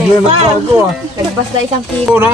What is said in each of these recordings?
Bigla na bago ah. Nagpas na 1 kilo. Ito na.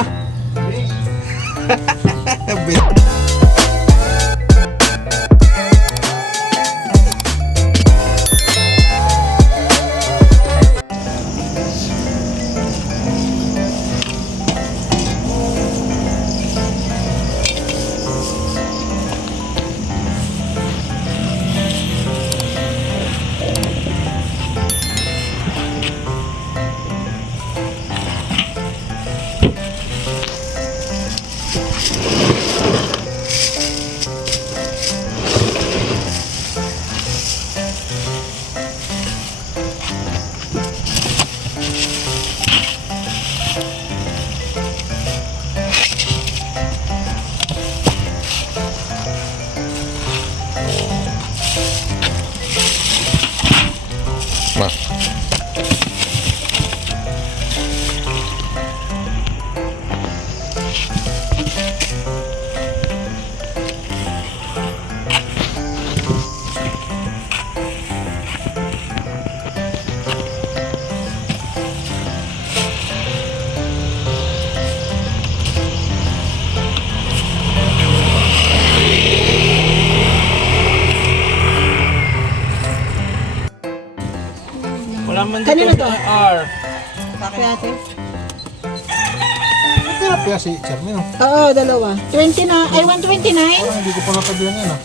Ma. Wala man dito. Kanino to? R. Kaya ate. Masarap kaya si Charmin. Oo, dalawa. 29, ay 129. Parang hindi ko pa natabihan yan ah.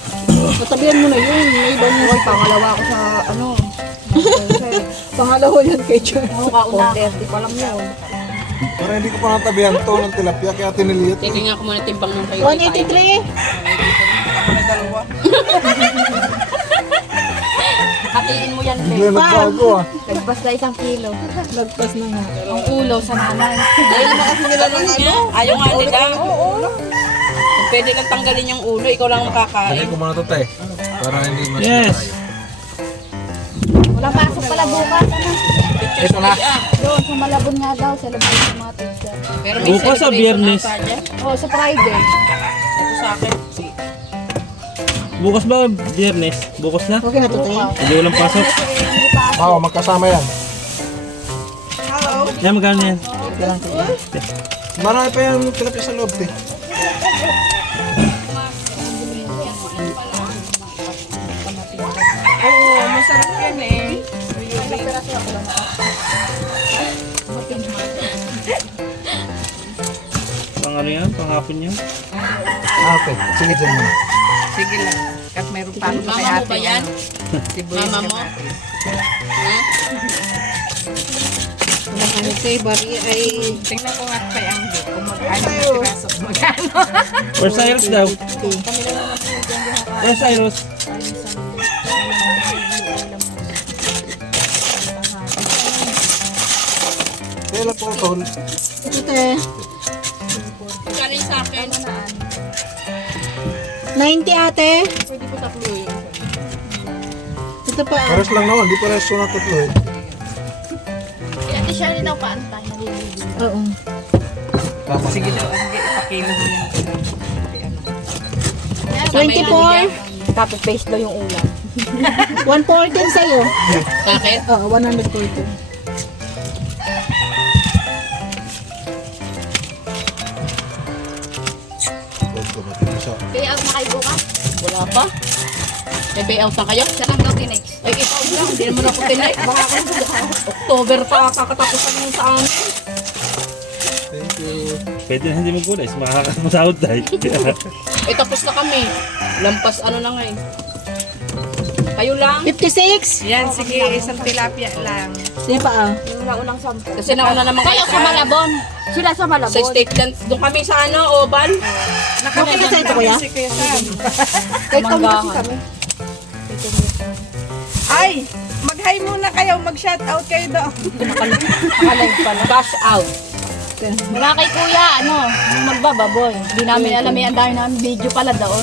Natabihan mo na yun. May ibang mo. Pangalawa ko sa ano. Pangalawa yan kay John. Oo, kauna. Di pa lang yun. Parang hindi ko pa natabihan to ng tilapia kaya tiniliit. Titingnan ko muna timbang ng kayo. 183. Hatiin mo yan, Bigla na bago ah. Nagpas na 1 kilo. Nagpas na nga. Ang ulo sa nanay. Ayaw naman kasi nila ng ano. Ayaw nga nila. Oo. Kung pwede lang tanggalin yung ulo, ikaw lang Lagay makakain. ko muna ito tay. Para hindi mas Yes. Wala pasok pala bukas. Ano? Ito na. Doon, sa Malabon nga daw. Sa labas ng mga teacher. Pero may Bukas sa celebration Biyernes. ata dyan. Oo, sa Friday. Ito sa akin. Bukas ba, Biyernes? Bukas na? Okay na to tayo. Hindi walang pasok. Oo, magkasama yan. Yan, magkano yan? Marami pa yung tilapia sa loob eh. Oo, masarap yan eh. Pang ano yan? Pang hapon yan? Ah, okay. Sige dyan muna. Sige lang. Kasi mayroon pa ako kay Mama mo ate ba yan? Sibuyas Mama mo? Ano kay Bari ay... Tingnan ko nga kay Angge kung magkano na piraso at magkano. Where's Cyrus daw? Where's Cyrus? Kaya lang po tol. Ito tayo. Magkano yung sa akin? 90 ate. Pwede ko tatlo yun. Ito pa. Pares lang naman. Di pares yun ang tatlo eh. Ate siya rin daw paantay. Oo. Tama. Sige daw, Angge, ipakilo mo yan. 24. Tapos paste daw yung ulam. 114 sa'yo. Bakit? Oo, 114. Pay out na kayo bukas? Wala pa. May pay out na kayo? Saan ang tinex? Ay, ikaw lang. Hindi naman ako tinex. Baka ako October pa kakatapusan yung sa amin. Thank you. Pwede na hindi magkulay. Makakasahod tayo. Eh, tapos na kami. Lampas ano na ngayon. Kayo lang. 56. Yan, sige, isang tilapia lang. Sige pa ah. Kasi nauna naman kayo sa Malabon. Sila sa Malabon. Sa statement. Doon kami sa ano, Oval. Okay na sa ito kuya? Si Kuya Sam. Kahit kami kasi kami. Ay! Mag-hi muna kayo, mag-shoutout kayo doon. Nakalive pala. Cash out. Wala kay kuya, ano, yung magbababoy. Hindi namin alam yung dahil namin video pala doon.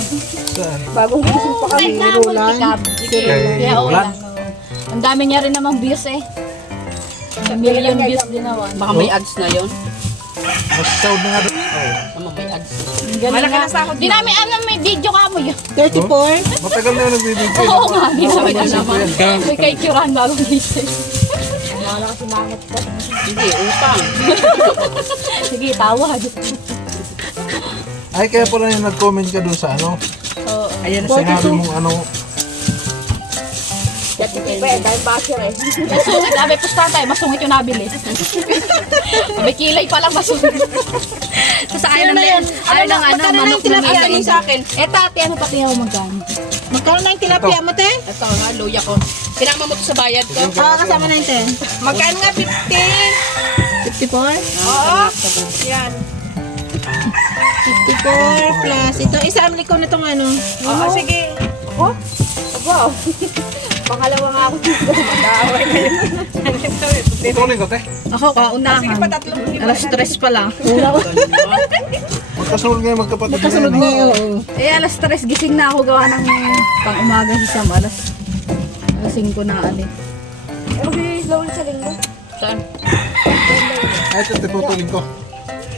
Saan? Bagong gising pa kami. Kahit na Rulan. multicab. Kay Kaya Ulan. ulan. Ang dami niya rin namang views eh. Million views din naman. Baka may ads na yon. Mas-sound na nga doon. Oo. Tama, may ads. Galing Malaki nga. na sahod Di mo. namin alam may video ka mo yun. 34. Matagal na yung nagbibigay. Oo nga, di namin Sabay na alam. naman. May kay Kiran bagong gising. Wala kasi mangat ka. Hindi, utang. Sige, tawad. Ay, kaya pala yung nag-comment ka dun sa ano. Ayan na Sinabi mong ano. Kaya titipa eh, dahil basher eh. Masungit, sabi po tatay, masungit yung nabili. Sabi kilay pa lang masungit. Tapos ayaw ng ayaw ng ano, manok na Ano yung sa akin? Eh tati, ano pati ako magkano? Magkano na yung tilapia mo, te? Ito nga, luya ko. Pinama mo to sa bayad ko. Kasama na yung te. Magkano nga 50? 54? Oo. Yan. 54 plus. Ito, isama ko na itong ano. Oo, sige. Wow. Pangalawa nga ako dito. Mag-aaway na yun. Tutuloy ko, te. Ako, kaunahan. Sige pa, tatlong Alas 3 pa lang. Magkasunod ngayon magkapatid na Kasunod yan. na yun. Eh, alas 3 gising na ako gawa ng pang-umaga si Sam. Alas 5 na alit. Okay, slow sa linggo. Saan? Ay, ito, tutuloy ko.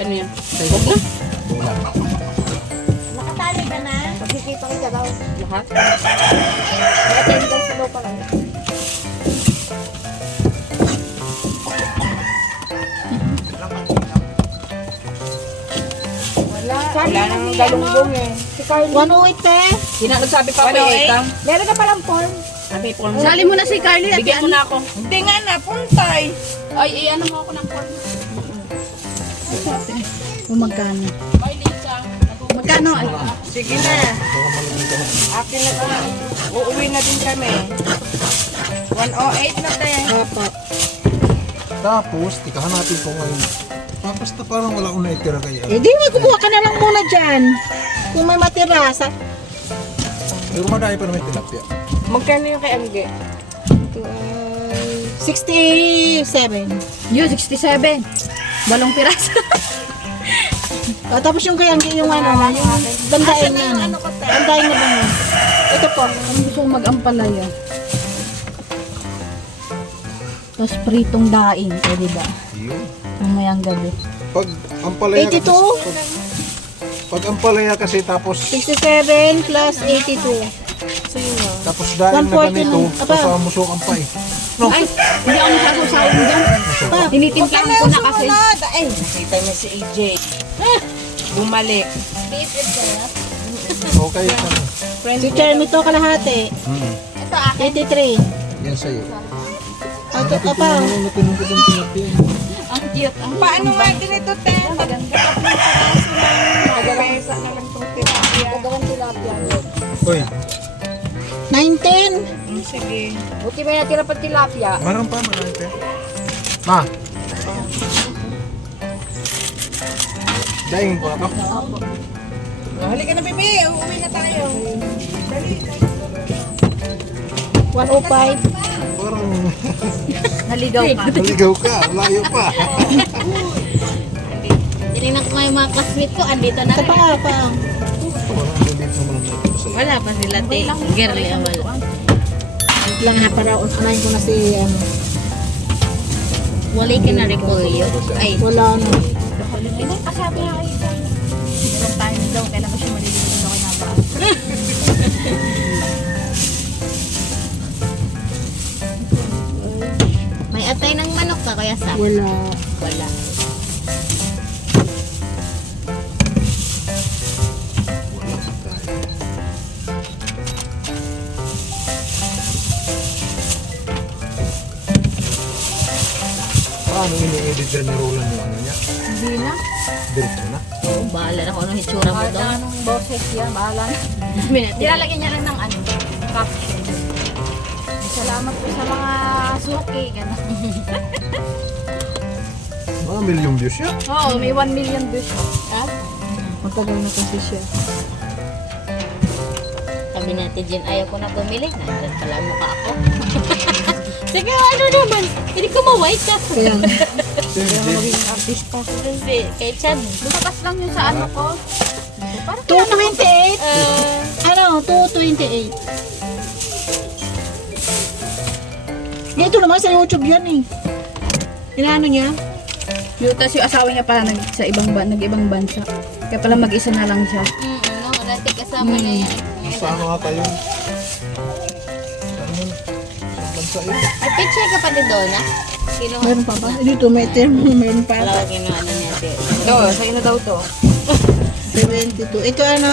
Ano yan? Huwag na. Wala. Nakatali ka na? Magkikita kita daw. Lahat? Nakatali ka slow pa lang. Wala nang galunggong eh. Si Carly. 108 te. Hindi na nagsabi pa ako Ano, eh. Etang. Meron na palang form. Sabi po. Sali mo na si Carly at Bigyan mo na ako. Hindi nga na, puntay. Ay, ano mo ako ng form. kung magkano. May Lisa. Magkano? Ay, Sige na. Akin na to. Uuwi na din kami. 108 na tayo. Opo. Tapos, tikahan natin ko ngayon. Tapos na parang wala akong naitira kaya. Eh di, magkukuha ka na lang muna dyan. Kung may matira sa... Pero madami pa naman tilapia. Magkano yung kay Angge? 67. yun, 67. 8 piraso. Tapos yung kaya yung ano, yung bandain na. Bandain na ba yun? Ito po. Ano gusto kong mag-ampalaya? Tapos pritong daing, pwede ba? Yun. Mamayang gabi. Pag ampalaya 82. Pag ampalaya kasi tapos 67 plus 82. tapos dahil na 140 ganito, lang. Aba. pasamusukan pa eh. No, Ay, hindi ako nasasawin dyan. Tinitimplan ko na kasi. Ay, nakita niya si AJ. Bumalik. okay pa. Si Chermy to kalahati. Ito akin. 83. Yan sa'yo. Ito ka pa. Natinong ko ng tilapia. Ang cute. Ang Paano nga ganito, te? Maganda ka ng paraso lang. Magpesa na lang itong tilapia. Gawang tilapia. Hoy, 19. Sige. Buti may natira pa tilapia. marang pa, marami pa. Ma. Daingin ko na to. Halika na, bebe. Uuwi na tayo. 105. Parang naligaw ka. naligaw ka, layo pa. Tinignan ko nga yung mga classmate ko, andito na Ito pa, pa. Parang nandito naman ang natin sa'yo. Wala pa sila, te. Girly, wala. Wait lang ha, para unahin ko na si, ano. Wala ka na repolyo. Ay, Wala na. kasabi nga kayo sa inyo. Meron tayo daw, kailan ko siya malilimutan ako na ba? May atay ng manok ka, kaya sa? Wala. Wala. Paano ini-edit dyan ni Roland yung ano niya? Hindi na. Diretso na. Oo, bahala na kung anong hitsura mo doon. Anong boses yan, bahala na. Nilalagyan niya rin ng ano, caption. Salamat po sa mga suki, gano'n. Mga milyong views yan. Oo, may 1 million views. Ha? Matagal na kasi siya. Sabi natin, Jen, ayaw ko na bumili. Nandyan pala ang mukha ako. Sige, ano naman? Hindi ko ma-white ka. Kaya nga. Maging artista. Hindi, kay Chad. Lumakas lang yun sa ano ko. 228. Ano, 228. Dito naman sa YouTube yan eh. Inaano niya? Yung, tapos yung asawa niya pala sa nag-ibang bansa. Kaya pala mag-isa na lang siya. No, dati kasama na yan. Sa ano nga tayo? Saan yun? Saan bansa sa'yo. Ay, picture ka pati doon, ha? Kinuha. Meron pa ba? Dito may termo, meron pa. Wala, kinuha na niya. Ito, sa'yo na daw to. 72. Ito ano?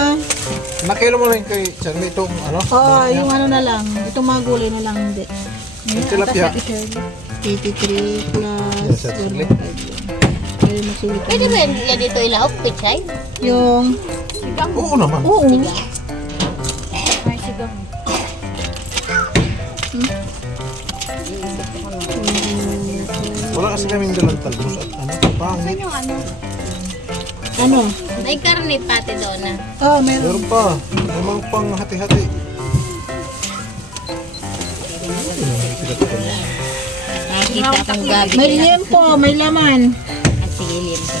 Nakilo mo rin kay Charmy itong ano? Oo, yung ano na lang. Itong mga gulay na lang, hindi. Yung tilapia. 83 plus Yes, actually. 105. Ayun, masulit. Pwede ba yan dito ilaop, pichay? Yung, Oo naman. oo. Ay, sigang. Wala kasi kaming dalang talbos at ano, pangit. Yung ano? Ano? May karne pati doon, ha? Oo, meron. Meron pa. May mga pang hati-hati. Nakikita akong gabi. May liempo, may laman. At sige, liam ko.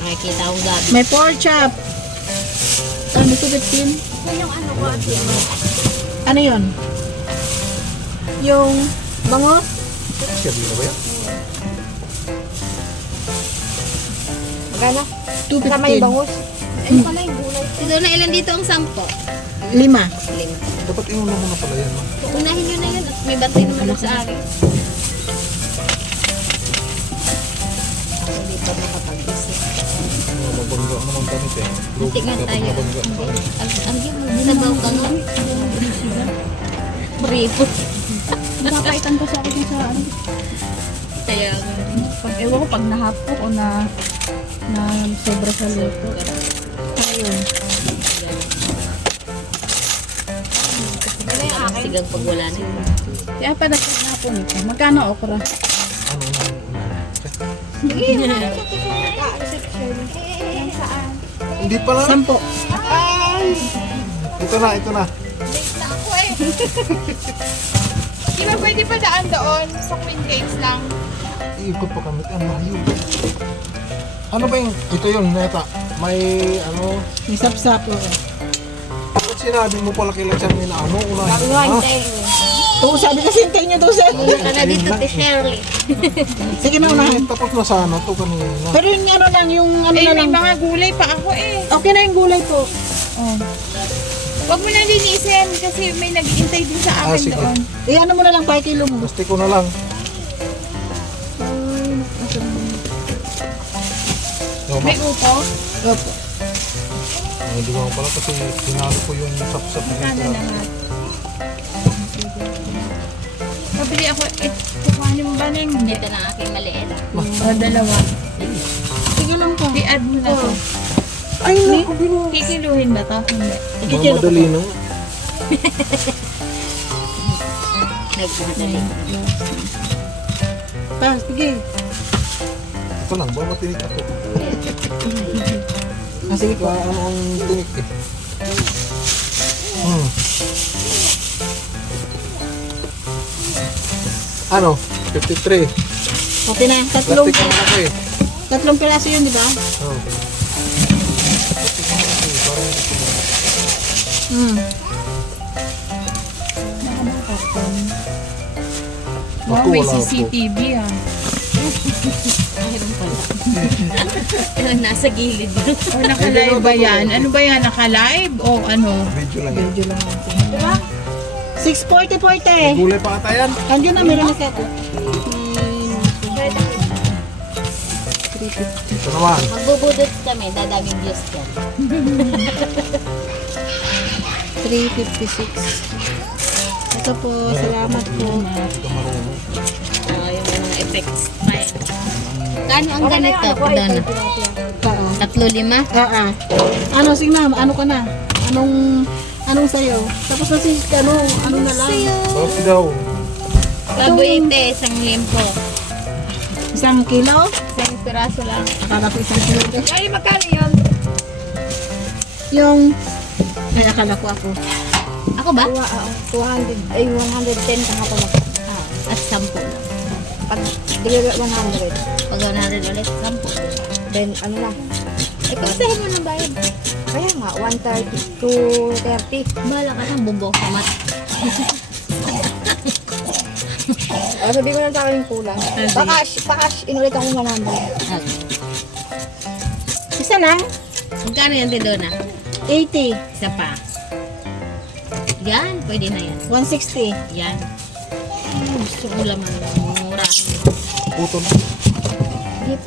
Nakikita akong gabi. May pork chop. Ano ito, 15? Yung ano ko, ate. Ano yun? Yung bangos? Shirley na ba yan? Magana? 215. Sama yung bangus. Ayun pala yung gulay. Ito na ilan dito ang 10? 5. 5. Dapat inuna mo na pala yan. No? Unahin nyo na yun at may bantay naman sa akin. Ako di pa makapag-isip. Mabangga naman kami eh. Muntik nga Dapat tayo. mabangga. Ang mo, binabaw ka nga. Briefo. Nakakaitan ko sa akin sa ano. Kaya nga. Pag ewan ko, pag nahapok o na sobra sa luto. Ayun. Sigang pag wala na yun. Kaya pa nahapon ito. Magkano okra? Ano na? Hindi pa lang. 10. Ito na, ito na. Di ba pwede pa daan doon sa Queen Cakes lang? Iikot pa kami. Ang layo. Ano ba yung, ito yung neta. May ano, May sapsap. ba't sinabi mo pala kila Charmy na ano, unahin mo na. Ito, sabi kasi hintayin nyo daw sa... Ka na dito, ti Shirley. Sige na, unahan. Tapos na sana to kanina. Pero yung ano lang, yung ano Eh, na may lang. mga gulay pa ako eh. Okay na yung gulay po. Huwag mo na linisin kasi may nag-iintay din sa akin sige. doon. Eh, ano mo na lang, 5 kilo mo. Basta ko na lang. No, May upo. Opo. Hindi ko pala kasi sinalo ko yung sapsap na Sana ito. lahat. Pabili ako, kukuhanin mo ba na yung Ito na aking maliit. dalawa? Sige lang po. I-add mo na to. Ay, naku, binu. Kikiluhin ba to? Hindi. Madali na. Nagmadali. Pa, sige. Ito lang, ba matinik ako? Ah, sige po. Ano ang tinik eh? Ano? 53. Pati na, Plastic na malaki. tatlong piraso yun, di ba? Oh. Wow, Ako, may wala po. CCTV ah. Mayroon pala. Nasa gilid. Or naka-live ba yan? Ano ba yan? Naka-live o ano? Video lang. Medyo lang natin. 640. Gulay pa ata yan. Andiyo na, meron na siya po. Ito naman. Magbubudot kami, dadaming views ka. 356. Ito po, salamat po. Ito marunong. Yung mga effects. May. Kano ang ganito? Doon. Oo. 3-5? Ano, sige na, ano ka na? Anong sayo? Tapos na si, ano na lang? Sarap daw. Kabuite, isang limpo. 1 kilo? Isang piraso lang. Akala ko 1 kilo. Ay, magkano yun? Yung, ay akala ko ako. Ako ba? 200, ay 110 kang ako lang. At 10 lang. Pag deliver 100, Pag 100 ulit, 10. then ano lang. Eh, pagsahin mo ng bayad. Kaya nga, 130 to 30. Bahala ka ng bubok. Mat. O, sabi ko lang sa akin yung kulang. Pakash, inulit ako 100. Isa lang? Magkano yan, Tidona? 80. Isa pa. Yan, pwede na yan. 160. Yan. gusto mo laman lang. Mura. Putol.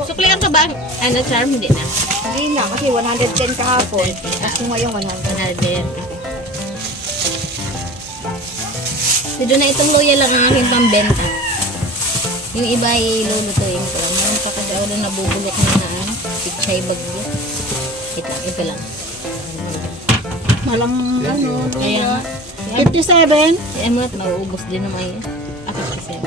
Suklihan ka ba? Ano, Charm? Hindi na. Hindi na, kasi 110 kahapon. Tapos kung ngayon 100. Another. Dito na itong loya lang ang aking pambenta. Yung iba ay lulutuin ko lang. Yung kakadao na nabubulok na pichay bagyo. Ito lang. Malang ano, Kaya nga. 57. Kaya mo at mauubos din naman yun. 57.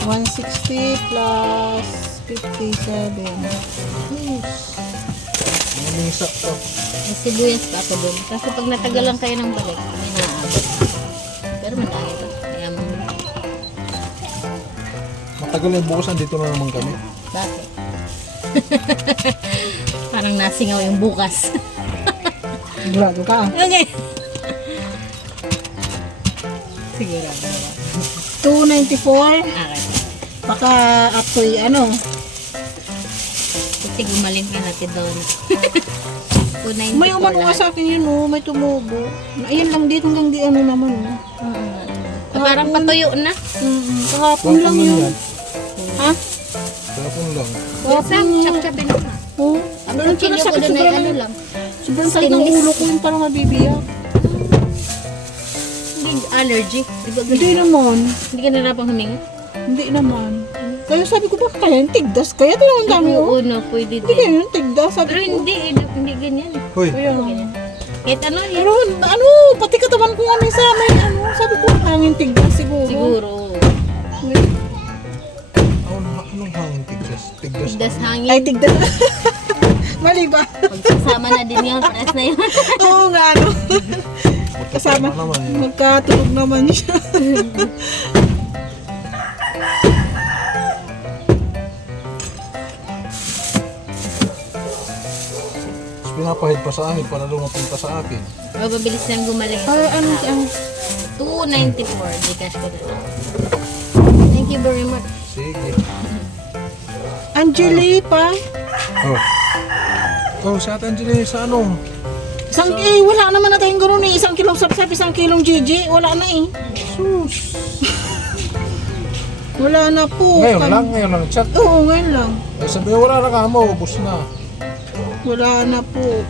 $160 plus 57. Mga misa pa. May sibuyas pa ako doon. Kasi pag natagalan kayo ng balik, may naaabot. Pero madami ito. Kaya Matagal yung bukasan, dito na naman kami. bakit? Parang nasingaw yung bukas. Sigurado ka. Okay. Sigurado. 294. Okay. Baka apoy ano. Kasi gumaling ka natin doon. 294 May umano nga sa akin yun oh. May tumubo. Ayan lang dito hanggang di ano naman oh. Parang patuyo na. Kahapon lang yun. Ha? Tapon lang. Kahapon yun. Chap-chapin mo na. Oh. Ang Ano kutsilyo ko sakit doon ay sobrang ano lang. sobrang sakit ng ulo ko yung parang mabibiyak. Hindi allergy. Hindi naman. Hindi ka narapang huminga? Hindi naman. Kaya sabi ko ba kaya yung tigdas? Kaya ito naman dami oh. Oo, no, pwede Hindi kaya din. yung tigdas. Sabi Pero ko. hindi ganyan. Hoy, Kaya Ganyan. Kahit ano yun. pero ano, pati katawan ko nga minsan may ano, sabi ko hangin tigdas siguro. Siguro. anong hangin tigdas? Tigdas Tigdas hangin. Ay tigdas. Mali ba? Pagsasama na din yun. Paras na yun. Oo nga ano. Kasama. naman yun. Magkatulog naman siya. Tapos pinapahid pa sa akin para lumating pa sa akin. Mabilis na gumaling. Ano 294. Gcash ko na lang. Thank you very much. Sige. Angeli pa. Oh. Oh, sa atin dyan sa ano? Wala naman na tayong gano'n eh. 1 kilong sapsap, 1 kilong GG. Wala na eh. Sus. Wala na po. Ngayon lang chat. Oo, ngayon lang. Eh, sabi wala na ka mo, ubos na. Wala na po.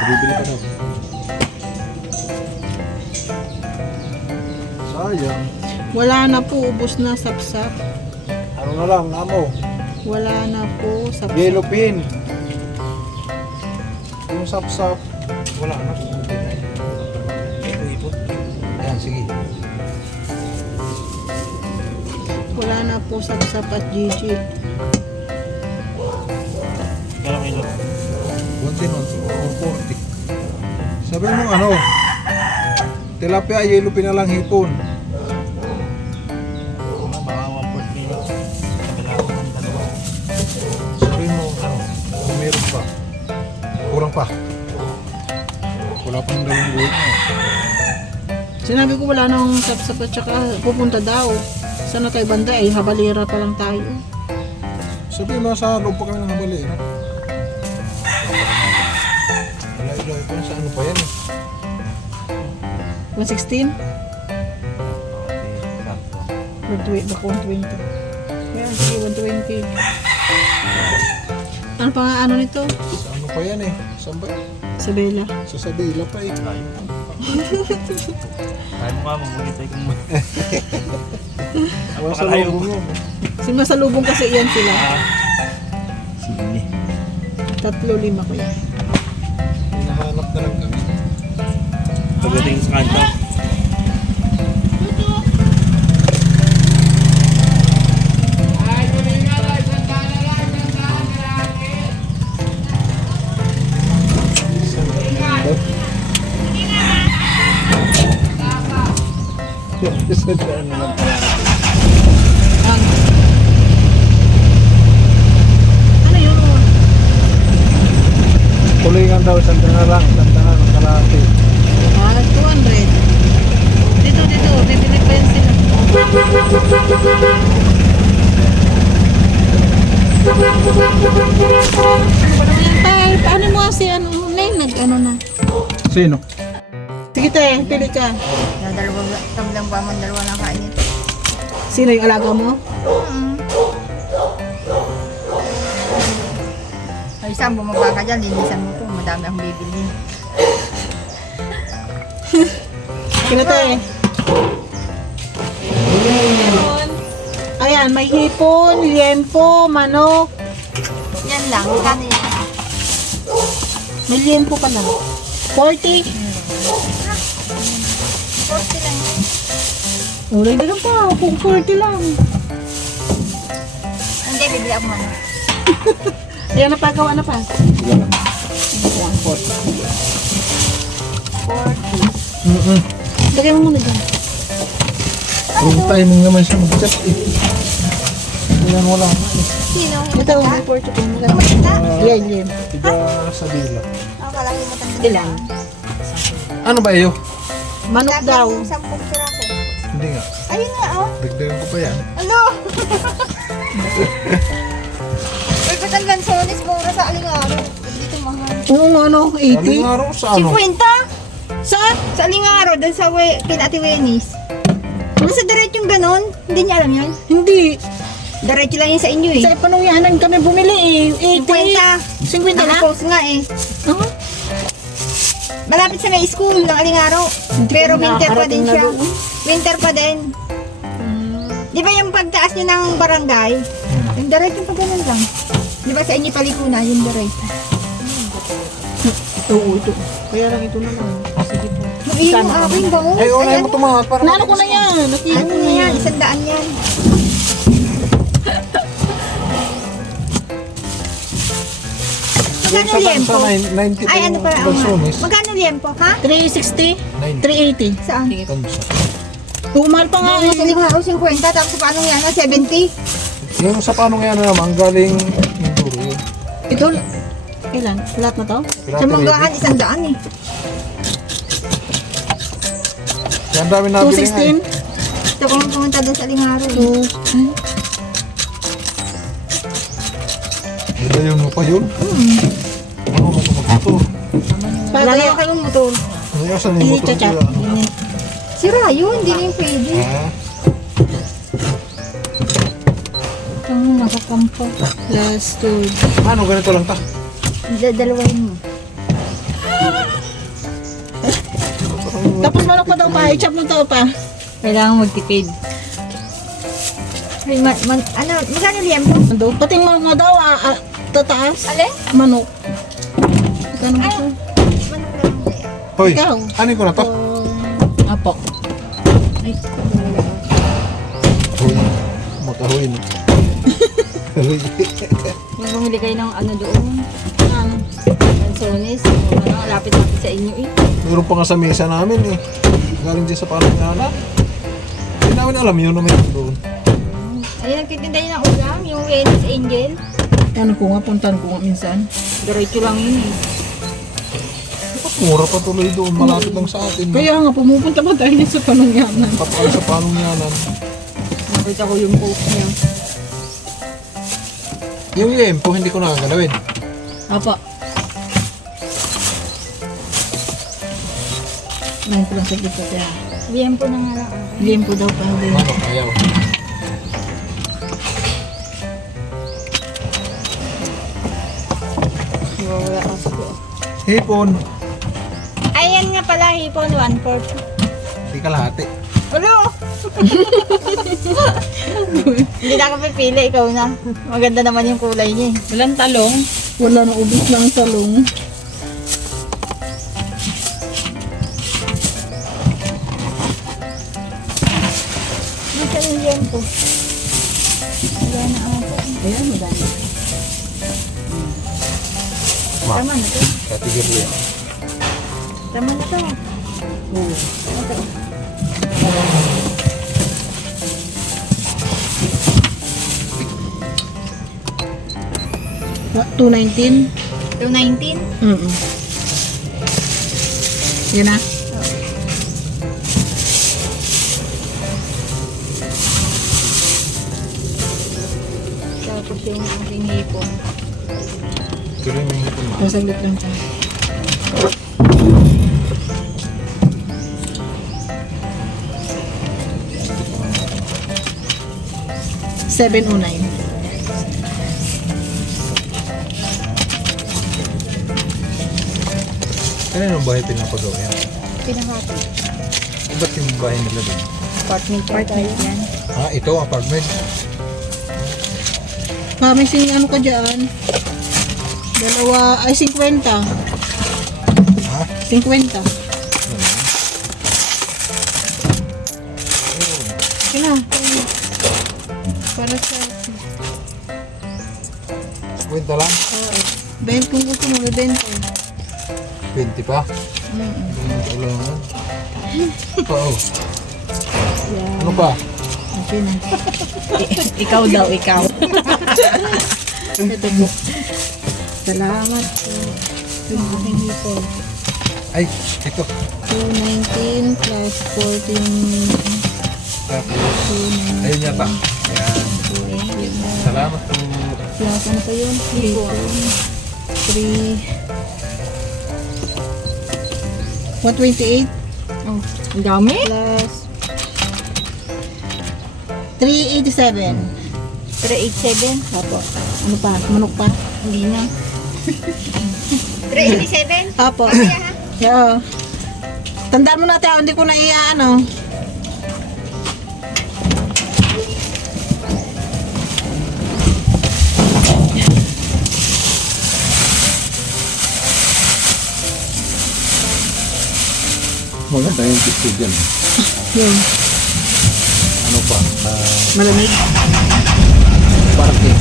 Bibili ka daw. Sayang. Wala na po. Ubos na sapsap. Ano na lang, amo? Wala na po sapsap. Yellow pin. Yung sap-sap, wala na. Ito. Ayan, sige. Wala na po sapsap at GG. Kaya kilo. 140. Sabi mo ano, tilapia, yellow pin na lang hipon. Baka 1 kilo. Kabila ko ng dalawa. Sabi mo ano, kung meron pa. Kurang pa. Wala pang dalawang buhay na. Sinabi ko wala nang sapsap at saka pupunta daw. Sana tayo banda eh. Habalira pa lang tayo. Sabi mo sa loob pa kami ng habali. No? Ilay-ilay pa sa ano pa yan eh. 116? Or baka 120. Kaya sige 120. Ano pa nga ano nito? Sa ano pa yan eh. Saan ba yan? Sa Bella. Sa Sabila pa eh. Kaya mo ka, mamulitay kong mo. Sa Napakalayo loob mo. yun. Si masalubong kasi yan sila. Sige. 3-5 ko yan. Hinahanap na lang kami. Pagdating sa kanto. Sa daan na lang pala. Ano yun? Tulingan daw, sandang lang, sandang ng kalahati. Ah, 200. Dito. Bibili pa yan sila. Tay, paano mo si ano, Nay, nag-ano na? Sino? Sige te, pili ka. Tablang ba man dalawa na kain. Sino yung alaga mo? Ay, saan bumaba ka dyan, linisan mo to. Madami akong bibili. Sige te. Ayan, may hipon, liempo, manok. Yan lang, kano yan? May liempo pala. 40. 40 lang yan. Ulay na lang pa, kung 40 lang. Hindi, bibili ako man. Ayan na pa, gawa na pa. 40. Lagay mo muna dyan. Yung timing naman siya mag-chat eh. Yan wala. Sino? Ito, may 40 po. Yan, yan. Tiga sa dila. Ako kalaki matanda. Ilan? Ano ba iyo? Manok daw. 10 piraso. Hindi nga. Ayun nga, oh. Dagdagan ko pa yan. Ano? Uy, ba't ang lansones mura sa Alingaro? Dito mahal. Oo, ano, Ano 80. nga raw sa ano? 50? Saan? Sa Alingaro, doon sa kina Ate Wenis. Nasa diretsong ganon? Hindi niya alam yan? Hindi. Diretso lang yun sa inyo eh. Sa panungyanan kami bumili eh. 50. 50 na? Nakapost nga eh. Oo. Malapit sa may school ng Alingaro. Pero winter pa din siya. Winter pa din. Di ba yung pagtaas nyo ng barangay? Yung diretso pa ganun lang. Di ba sa inyo palikuna yung diretso? Oo, ito. Kaya lang ito naman. Sige po. Yung yung aking bango. Ay, unahin mo tumangat para Nano ko na yan. Nakita Ano ko na na yan? yan. 100 yan. Yung Magkano sa liempo? bansa, 90 Ay, ano pa? Oo nga. Balsones. Magkano liempo, ha? 360? 90. 380. Saan? Tansa. Tumal pa nga Mga sa eh. Alingaro, 50. Tapos paano yan? 70? Yung sa paano yan naman, galing Mindoro yun. Ito, ilan? Lahat na to? Sa Manggahan, 100 eh. Yan dami nabili nga eh. 216? Ito kung pumunta doon sa Alingaro. Nilayon mo pa yun? Ano mo ito mag-motor? Wala na kayong motor. Ano yung asan yung motor Chat. nila? Sira yun, hindi na yung pwede. Ah, Ang nakakampo. Last two. ano ganito lang ta? Dalawahin mo. Tapos manok pa daw pa. I-chop mo to pa. Kailangan magtipid. Ay, ano, magkano liempo? Ando, pating manok nga daw. Tataas. Alin? Manok. Magkano ba ito? Manok lang kaya. Hoy, Ikaw. anin ko na to? Apo. Hoy, makahoy na. Hoy. Yung bumili kayo ng ano doon, Ano? Lansones, ano, lapit-lapit sa inyo eh. Meron pa nga sa mesa namin eh. Galing din sa parang nana. Hindi namin alam yun na meron doon. Ayun, nagtitinda yun ng ulam, yung Venus Angel. Ano ko nga, puntan ko nga minsan. Diretso lang yun eh. Mura pa tuloy doon, malapit lang sa atin. Kaya nga, pumupunta pa tayo sa panungyanan. Tapos sa panong yanan. Nakita ko yung coke niya. Yung yempo, hindi ko nakagalawin. Apo. Ngayon ko lang sa gito kaya. Liempo na nga lang. Limpo daw pa din. Ano, ayaw. Wala kasi ko. Hipon. Ayan nga pala, hipon, 1/4. Hindi kalahati. Ulo! Hindi na ako pipili, ikaw na. Maganda naman yung kulay niya eh. Walang talong. Wala na ubis ng talong. Nasa yung liempo. Wala na ako. Ayan, madami. Tama na to. Katigil yan. Tama na to. Oo. What, 219? 219? Yan na. Tapos yung aking hipon. Tuloy mo yung hipon mo. Masaglit lang tayo. $709. Kailan yung bahay pinapagawa yan? Pinahati. Ba't yung bahay nila doon? Apartment yan. Ah, ito, apartment. May sing ano ka dyan? Dalawa, ay 50. Ha? 50. Kina. Para sa Kwenta lang? bent kung gusto mo, benta. 20 pa? Wala naman. Oo. Ano pa? Okay na. Ikaw daw, ikaw. Ito po. Salamat po. Yung aking hipon. Ay, ito. 219 plus 14. Ayun yata. Ayan. Salamat po. Plus ano pa yun? Hipon. 128 Oh, ang dami. plus 387. 387. Apo. Ano pa? Manok pa? Hindi na. 387? Apo. Kaya ha? Oo. Tandaan mo natin, hindi ko na ano. Maganda yung picture dyan. Yun. Ano pa? Malamig. Parking.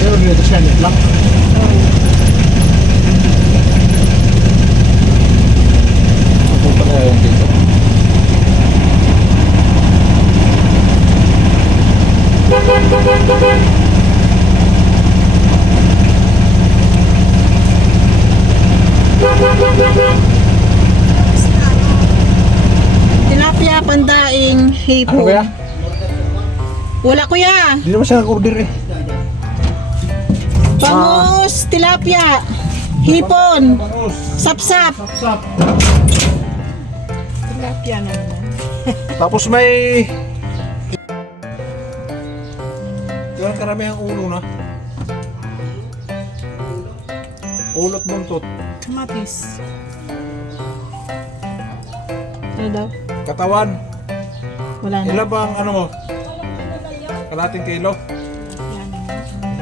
Pero dito siya, net lang. Ako pala yung dito. Tilapia, pandaing, hipon. Ano kaya? Wala kuya. Hindi naman siya nag-order eh. Bangus, tilapia, hipon, sapsap. Tilapia na naman. Tapos may... Yung karamihang ulo na. Ulot buntot. Kamatis. Ano daw? Katawan. Wala na. Ilan bang ano mo? Kalating kilo?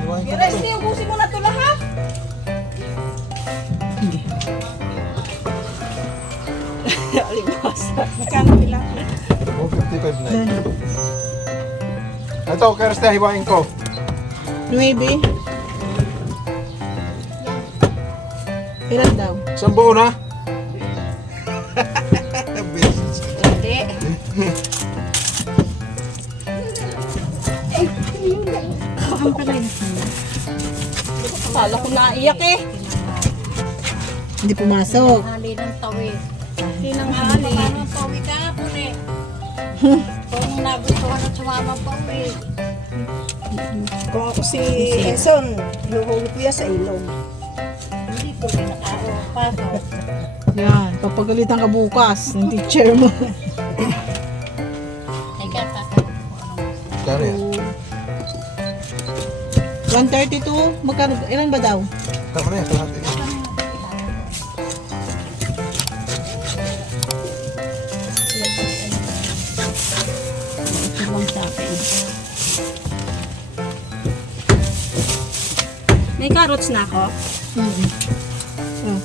Iwan ko ito. ubusin mo na ito lahat. Magkano ilang? Oh, 55 na. Ito, kereste, hiwain ko. 9. Ilan daw? Isang buo na. Hindi. Kala ko naiyak eh. Hindi pumasok. Hali ng tawid. Sinang hali? Parang pawi ka po eh. Kung nagustuhan at sumama pa eh. Kung ako si Eson, hinuhuli ko yan sa ilong. Hindi ko rin nakapasok. Yan, papagalitan ka bukas ng teacher mo. Teka, tatanong ko ano. Kano yan? 132, magkano? Ilan ba daw? Tama na yan, kalahati. May carrots na ako. Oh,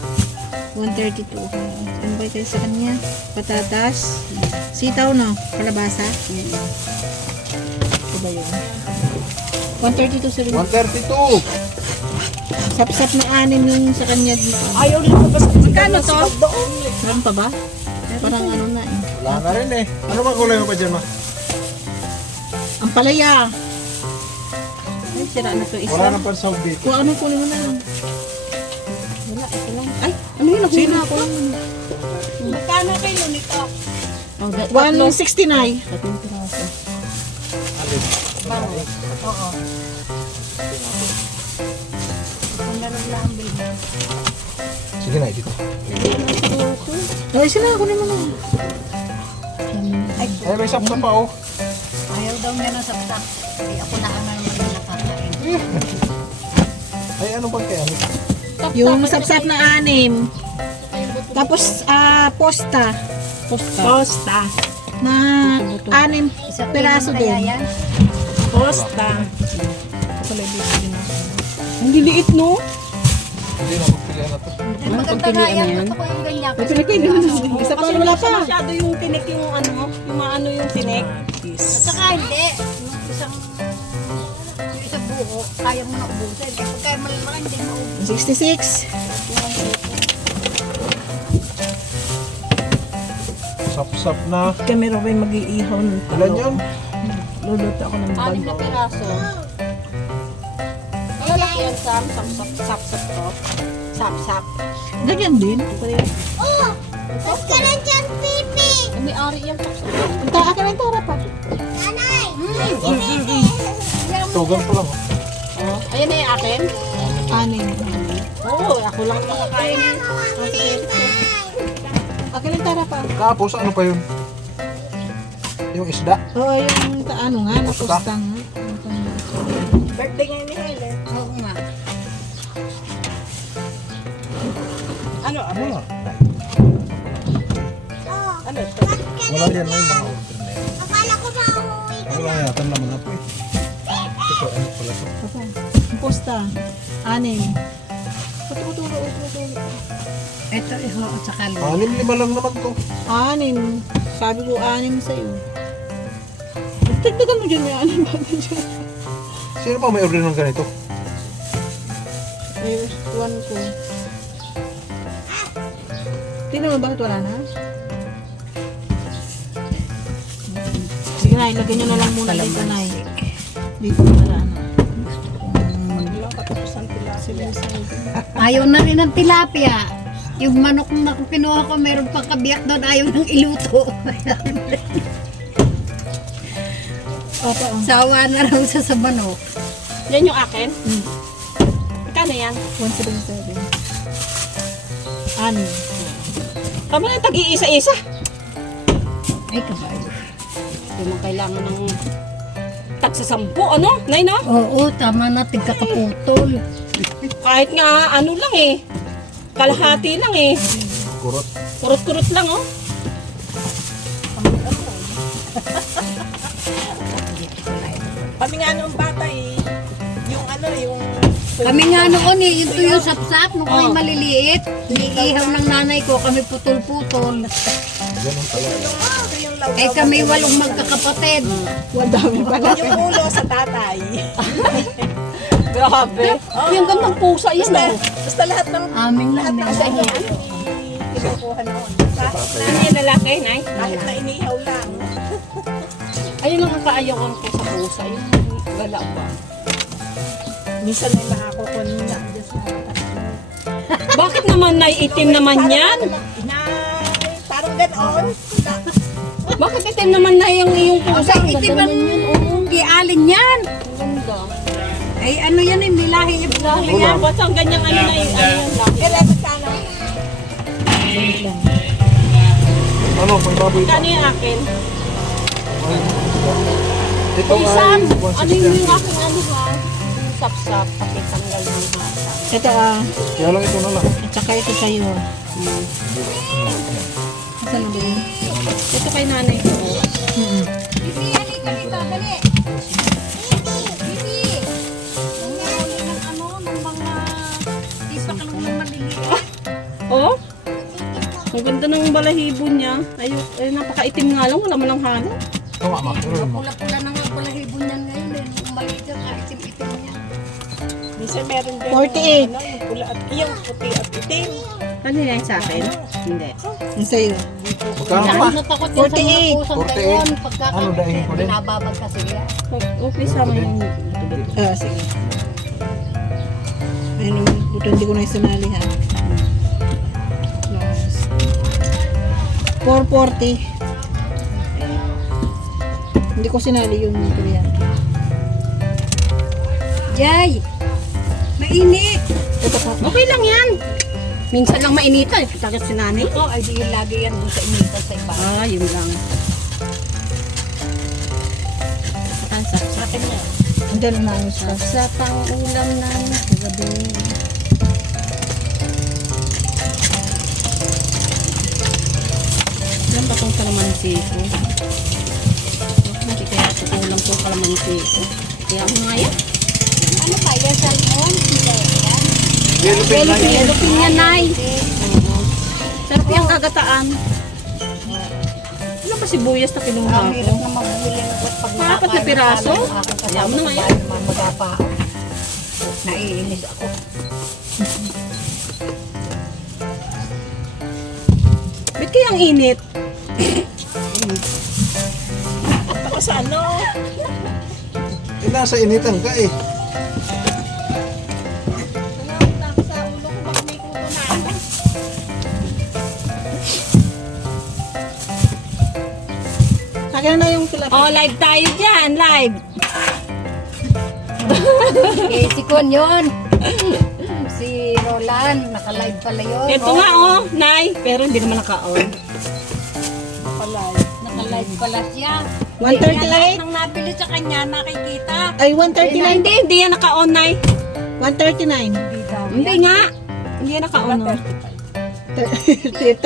132. Ano ba kayo sa kanya? Patatas. Sitaw, no? Kalabasa. Ito ba yun? 132 sa rin. 132! Sap-sap na 6 yung sa kanya dito. Ayaw lang ko basta. Magkano to? Meron pa ba? Parang ano na eh. Wala na rin eh. Ano ba kulay mo pa dyan, ma? Ang palaya. Ay, sira na to isa. Wala na pansahog dito. Kung ano kunin mo na lang. Wala, ito lang. Ay, ano yun? Sino ako lang. Magkano kayo nito? Oh, 169. Sige na, dito. Ay, sila, kunin mo na. Ay, may sapsap pa oh. Ayaw daw niya ng sapsap. Ay, ako na ang naman yung nakakain. Ay, ano ba kaya? Yung sap-sap na 6. Tapos, posta. Posta. Na 6 piraso din. Posta. Ang liliit, no? Hindi na magpilihan na to. Ay, maganda nga yan. Gusto ko yung ganyan. May pinagpili mo na. Isa pa, wala pa. Masyado yung tinik yung ano, yung maano yung tinik. At saka hindi. Yung isang buo, kaya mo na ubusin. Eh, pag kaya malalaki, hindi mo ubusin. 66. Sapsap na. Kami rin mag-iihaw ng Ilan yan? Luluto ako ng 6 na bago. piraso. Lalaki yan, Sam. Sap-sap to. Sap-sap. Ganyan din. May ari yan. Ito, akin na ito, pa. Tugan pa lang. Oh, ayan na yung akin. 6. Oo, ako lang makakain. Akin na ito, pa. Tapos, ano pa yun? Yung isda. Oo, yung ano nga, napustang. Birthday ngayon ni Helen. Oo nga. Ano, Ano na? ano to? Wala yan na yung mga order na yan. Wala yata naman na po eh. Ito, ano pala to? Posta. 6. Ito, iho at saka luto. 6-5 lang naman to. 6. Sabi ko 6 sa'yo. Tigdagan mo dyan, may 6 ba dyan? Sino pa may order ng ganito? May 1 ko. Tingnan mo, bakit wala na? Sige na, ilagay nyo na lang muna dito na dito wala na. Ayaw na rin ng tilapia. Yung manok na kinuha ko, meron pang kabiyak doon, ayaw nang iluto. Opo, Sawa na raw sa manok. Yan yung akin? Magkano yan? 177. 6. Tama na, tag-iisa-isa. Ay, kabayo. Hindi mo kailangan ng tagsasampu, ano? Nay, no? Oo, tama na, tigkakaputol. Kahit nga, ano lang eh. Kalahati lang eh. Kurot. Kurot-kurot lang, oh. Kami nga noong bata eh, yung ano, yung Kami nga noon eh, yung tuyo sapsap, nung kami maliliit, iniihaw ng nanay ko, kami putol-putol. Ganun talaga. yung law. Eh kami 8 magkakapatid. Dami pala. Yung ulo sa tatay. Grabe. Yung gandang pusa yan, oh. Basta lahat ng Aming lahat ng namin. ano, kinukuha noon. Ano yung lalaki, Nay? Kahit na inihaw lang. Ayun lang ang kaayawan ko sa pusa. Yung gala ba? Minsan ay nakakukunin na. Bakit naman, Nay? Itim naman yan? Na, parang ganoon. Bakit itim naman na yung iyong pusa? Ay, itiban gialin yan. Ang ganda. Ay ano yan eh, milahi yung Dahil yan, ba't ang ganyang ano na yung ano yan lang? Kaya magkano? Ano, may baboy pa. Kano yung akin? Ito Uy, Sam! Ano yung 160. aking ano ha? Sap-sap, pakitanggal ng hasa. Ito Kaya lang ito na lang. at saka ito sa'yo. Saan na ba yun? Ito kay nanay ko. Bibi, halika dito, dali. Eh, napakaitim nga lang. Wala man lang halo. Tama, ma. Pero mo. Pula-pula na nga pala hibo niyan ngayon eh. Nung maliit yan, kaitim-itim niya. Minsan meron din 48. yung, ano, yung pula at yung puti at itim. Ano yan sa akin? Hindi. Yung sa'yo. Magkano pa? Natakot yan sa mga 48. pusang 48. gayon. Pagka Ano, dahin ko din? binababag kasi yan. Okay, sama yung Ah, sige. Ayun, buto hindi ko na isunali ha. 440. Hindi ko sinali yung kuryente. Jay! Mainit! Okay lang yan. Minsan lang mainitan. Takot si nanay. Ito, ay di lagi yan doon sa initan sa iba. Ah, yun lang. Sa akin yan. Ang dali na ayos ka. Sa pang-ulam na gabi. Yan ba itong kalamansi ko? Hindi kaya kukulang itong kalamansi ko. Kaya ako nga yan. Ano ba yan? Salmon? Hindi yan. Yellow pin yan, Nay. Sarap yung kagataan. Ano ba sibuyas na kinuha Ang ko? hirap na magbili ng pag Apat na piraso? Ayaw Ayaw mo na nga yan. Magapa. Naiinis ako. Ba't kaya ang init? Tapos ano, Eh, nasa initan ka eh. Akin na yung tilapia. Oh, live tayo dyan, live. Eh, si Kon yun. Si Roland. Naka-live pala yun. Ito nga oh, Nay. Pero hindi naman naka-on. Naka-live pala siya. 138? Nang nabili sa kanya, nakikita. Ay, Hindi yan naka-on, Nay. 139. Hindi nga. Hindi yan naka-on. Oh. 39.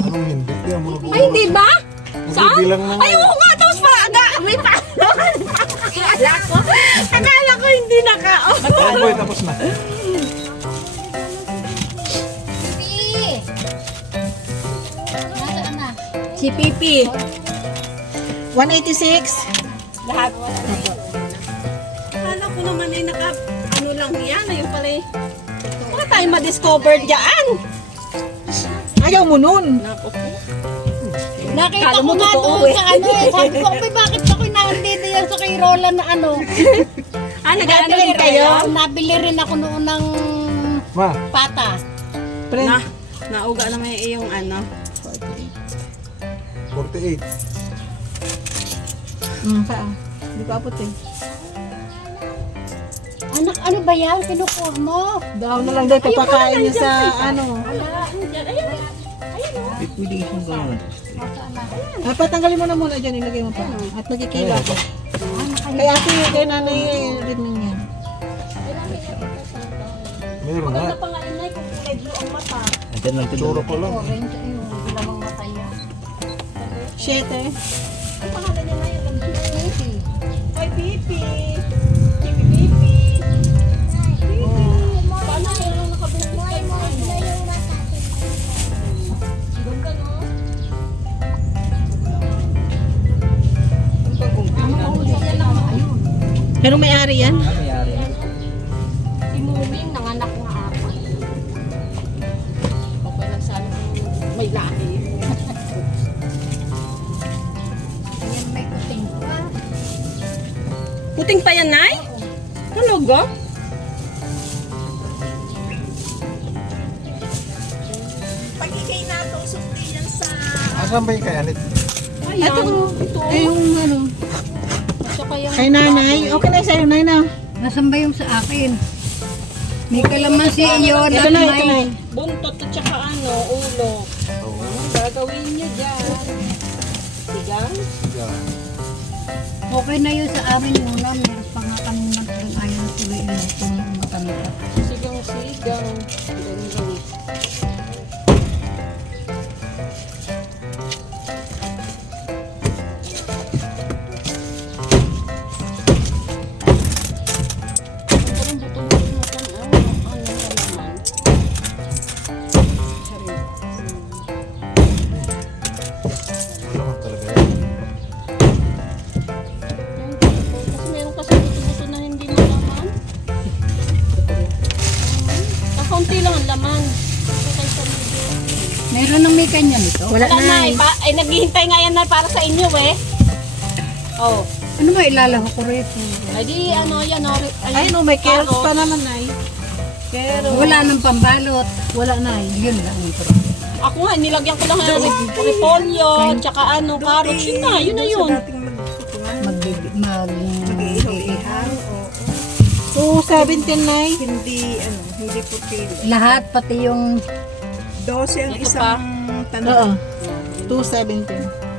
Anong hindi? Kaya mo Ay, hindi ba? Saan? Bilang na. Ay, oo nga. Tapos pa, may pa. Akala ko hindi naka-on. Oh, boy, tapos na. Pipi! Nasaan na? Si Pipi. 186. lahat. Akala ko naman ay ano lang yan. Ayun pala eh. Baka tayo ma-discover dyan. Ayaw mo nun. Nakita Kala ko mo nga totoo doon eh. sa ano eh. Sabi ko, "Abay, bakit ako nandito yan sa kay Roland na ano?" Nag-ano rin kayo? Nabili rin ako noon ng Ma, pata. Na, nauga naman yung iyong ano. 48. Saan? Hindi ko abot eh. Anak, ano ba yan? Kinukuha mo? Daw na lang daw papakain niya sa ano. Dapat tanggalin mo na muna dyan, ilagay mo pa. At magkikila ko. Kaya ate, kay nanay, rin niya. Meron nga. Tsura ko lang. Orange, ayun. Lamang mata niya. 7. Ay, Pipi. Pipi, Pipi. Paano kaya lang nakabukas kay Pero may-ari yan? Si Muming, nanganak nga ako. Okay lang sana may lahi. Ayan, may kuting pa. Puting pa yan, Nay? Talaga? Pag ikay natusok din yan sa... Asan ba yung kayanit? Ayan. Ito. Eh, yung ano. Saka yung Kay nanay. Okay na sa'yo, nay na. Nasaan ba yung sa akin? May kalamansi yun. Ito na, ito na. buntot at saka ano, ulo. Gagawin niyo dyan. Sigang? Okay na yun sa amin muna. Meron pa nga kami ng ayaw na tuloy ilutong yung matamita. Sigang. Ganyan. Parang butong-butong na kung ano na naman. ganyan ito? Wala Wala na. na. Ay, naghihintay nga yan na para sa inyo eh. Oh. Ano ba ilalaho ko rito? Ay di ano yan. Ay, no, may carrots pa naman, Nay. Pero Wala nang pambalot. Wala, Nay. Yun lang yung problema. ako nga, nilagyan ko lang ng repolyo, tsaka ano, carrots. Yun na, yun na yun. Mag-iihaw. 217, Nay. Hindi, hindi po kilo. Lahat, pati yung 12 ang Ito isang Oo. tanong. 217.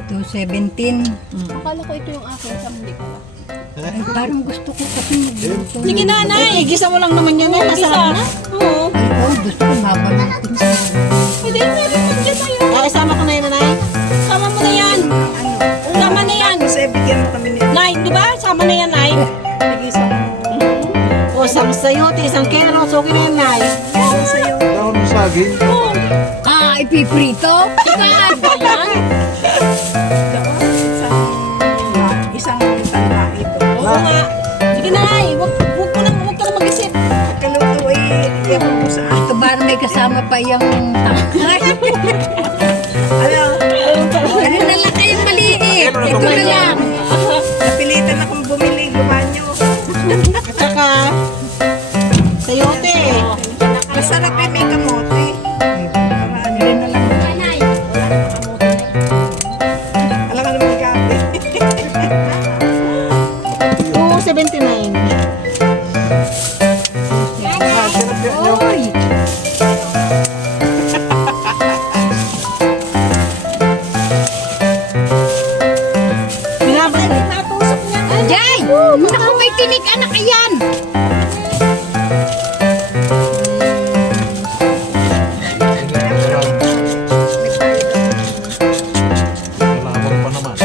217. Akala ko ito yung akin, sa hindi ko lang. Ay, parang gusto ko kasi magluto. Sige na, Nay. Igisa mo lang naman yan, Nay. Masarap na. Oo. Ay, oh, gusto ko babalutin sa Pwede, meron mo dyan na yun. Ah, isama ko na yun, Nay. Sama mo na yan. Sama na yan. Tapos bigyan mo kami nito. Nay, di ba? Sama na yan, Nay. Nag-isang O, isang sayote, isang carrots. Okay na yan, Nay. ano sa'yo. Dahon ng saging. Ah, ipiprito? Yan. Isang tanda ito. Oo nga. Sige na, Nay. Huwag ka na mag-isip. Pagkaluto ay iyan mo sa Ito ba may kasama pa yung tangkay? ano, Ano na lang kayong maliit? Ito na lang. napilitan akong bumili, gumanyo. At saka, sayote. Masarap yung may kamote. Para ano, Yan na lang. alam ka naman gabi. 279. Oy! Binabalik. Jay! Naku, may tinik anak yan! Kalabang pa naman.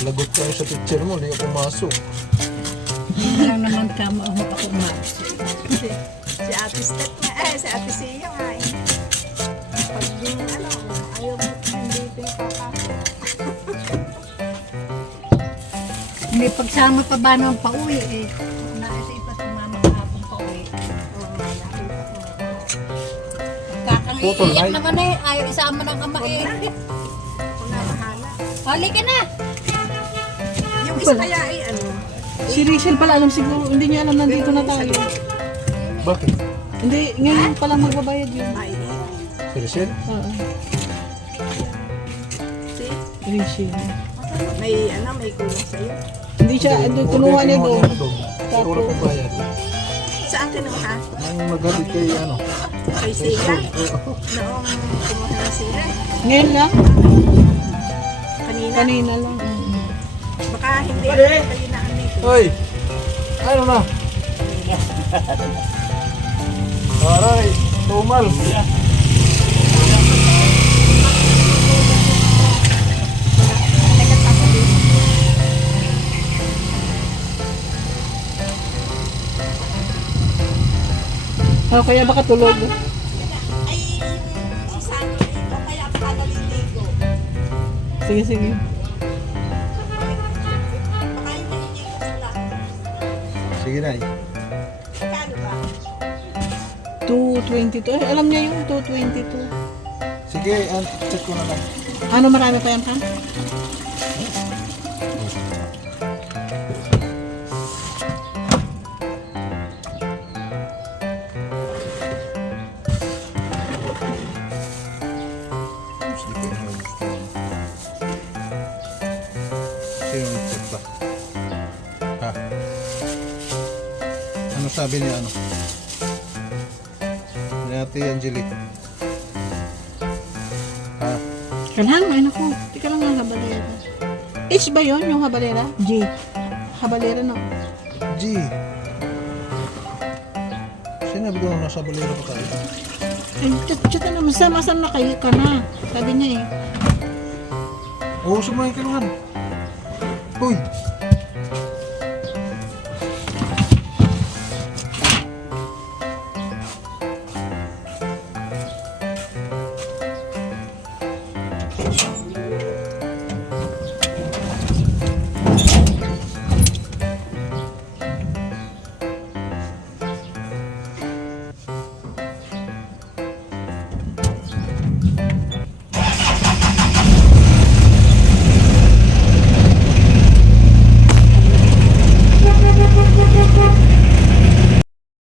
Lagot kayo sa teacher mo, hindi ka pumasok. Hindi lang naman kama ako umalis. Si Ate Step nga, si Ate Sia nga eh. Pag yung ayaw mo, hindi ito yung papasok. May pagsama pa ba ng pauwi eh? Naisa pa sumama kahapon pauwi. Putol, Kakangiiyak Nay. naman eh. Ayaw isama ng ama eh. Kung na bahala. Hali ka na! Yung isa kaya ay Si Rachel pala, alam siguro, hindi niya alam nandito na tayo. Bakit? Hindi, ngayon pala magbabayad yun. ay, Seriously? Oo, si, Rachel. may kulang sa'yo. Hindi siya, kinuha niya doon. Siguro pa bayad. Sa akin naman ha, Nang nagalit kay ano. kay Sia, noong kumuha ng sila. Ngayon lang, Kanina, kanina lang. baka hindi kayo na nito. Hoy! Ano na? Aray! Tumal! O, kaya baka tulog. Ay, yung si Sano, o kaya baka naliligo. Sige, sige. Baka yung naliligo sila. Sige na Kano ba? 222. Eh, alam niya yung 222. Sige, check ko na lang. Ano, marami pa yan, ha? Sino nag-check ba? Ha? Ano sabi niya ano? Ni Ate Angelique. Ha? Kalang, ay naku. Tika lang ang habalera. H ba yun, yung habalera? G. Habalera, no? G. Sinabi ko na nasa balero pa tayo. Ay, chat naman. Sama-sama na kayo ka na. Sabi niya eh. Oo, sumayin ka naman. Uy!